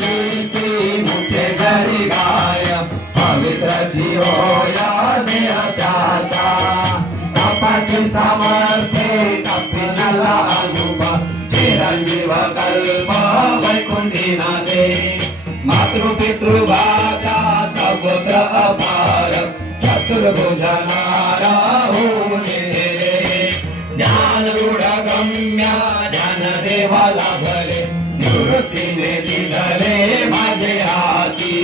कीर्ती मुखे घरी गाय पवित्र जीवोया देह त्याचा तपाची सामर्थ्ये कपिनला अनुभव चिरंजीव कल्प वैकुंठी नाथे मातृपितृभागा सपुत्र अपार चतुर्भुजनारा होने ज्ञान रूढ गम्या ज्ञान देवा लाभले निवृत्तीने दिधले माझे हाती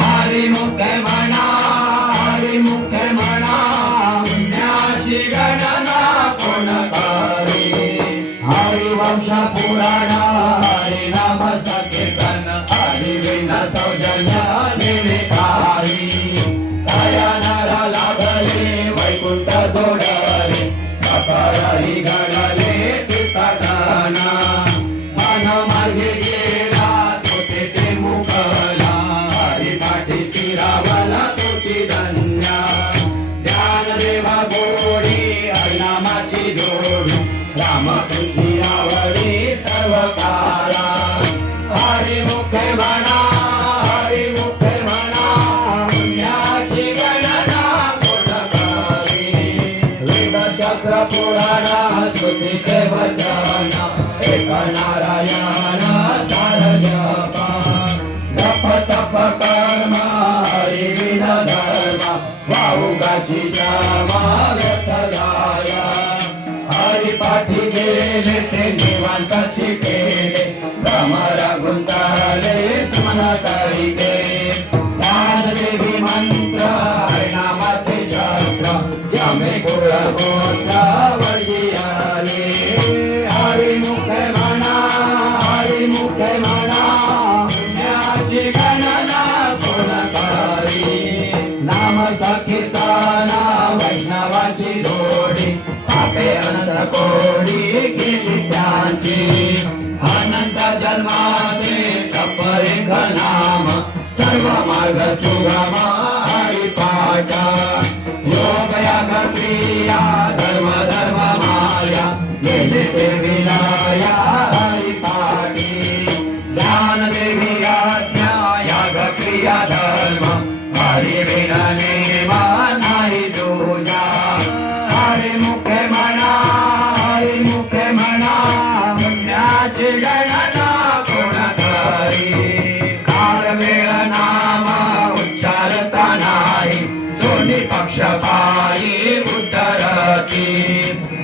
हरिमुख म्हणा पुण्याची गणना कोण करी हरिवंश पुराण हरिनाम संकीर्तन हरिविन सौजन्य निर्विकारी दया नर लाभले वैकुंठ जोडले सकळही घडले तीर्थाटना मन मार्गे गेला तोते ते मुकला हरिपाठी स्थिरावला तोची धन्या ज्ञानदेवा गोडी हरिनामाची जोडी रामकृष्णी आवडी सर्व काळा हरिमुखे म्हणा पुण्याची गणना कोण करी वेदशास्त्र पुराण स्तुतीचे वचन एक नारायण सार जपा जप तप कर्म हरिविन धर्म वाहुगाची श्यामा व्यर्थ जाया हरिपाठी गेले ते निवांताची केले भ्रमरा गुंताले स्मन करीते ज्ञानदेवी मंत्र हरिनामाचे शास्त्र यमे गुर गोत्र वर्गीयाले हरिमुखे म्हणा पुण्याची गणना कोण करी नाम संकीर्तना वैष्णवाची जोडी आपे अनंत कोडी केली त्यांची अनंत जन्माचे तपरे नाम सर्व मार्ग सुगम हरिपाठ योग याग क्रिया धर्म माया गेले ते विलया हरिपाठी ज्ञानदेवी आज्ञा याग क्रिया धर्म हरिविन नेमा नाही दूजा हरिमुखे म्हणा पुण्याची गणना कोण करी काळ वेळ नाम उच्चारता नाही दोन्ही पक्ष पायी उतरती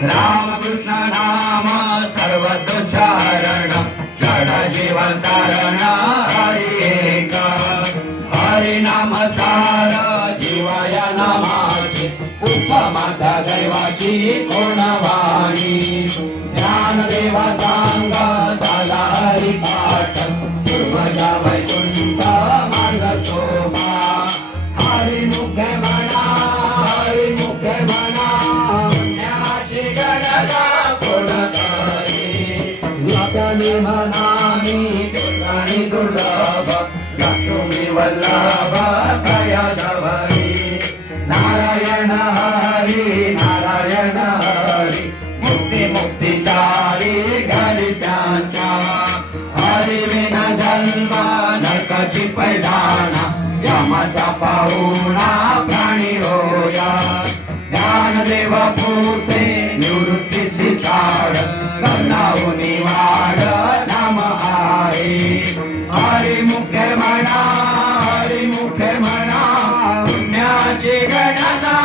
रामकृष्ण नाम सर्वदोच्चारण जड जीवन तारण हरि एक हरिनाम सार जीवाया नामाची उपमाता दैवाची कोण वाणी ज्ञानदेवा सांग झाला हरिपाठ पूर्वजा वैकुंठ मार्ग शोभा हरिमुखे म्हणा पुण्याची गणना कोण करी स्वतःने म्हणामी दुर्गाणी दुर्लभ लक्ष्मी वल्लभ प्रयाधवरी नारायण हरी मुक्तिदारी घरी त्यांच्या हरिविन जन्म नरकाची पैदाना यमाचा पाहुणा प्राणी होया ज्ञानदेव पुरते निवृत्तीची ताड गंधावूनी वाड नाम आहे हरिमुखे म्हणा पुण्याची गणना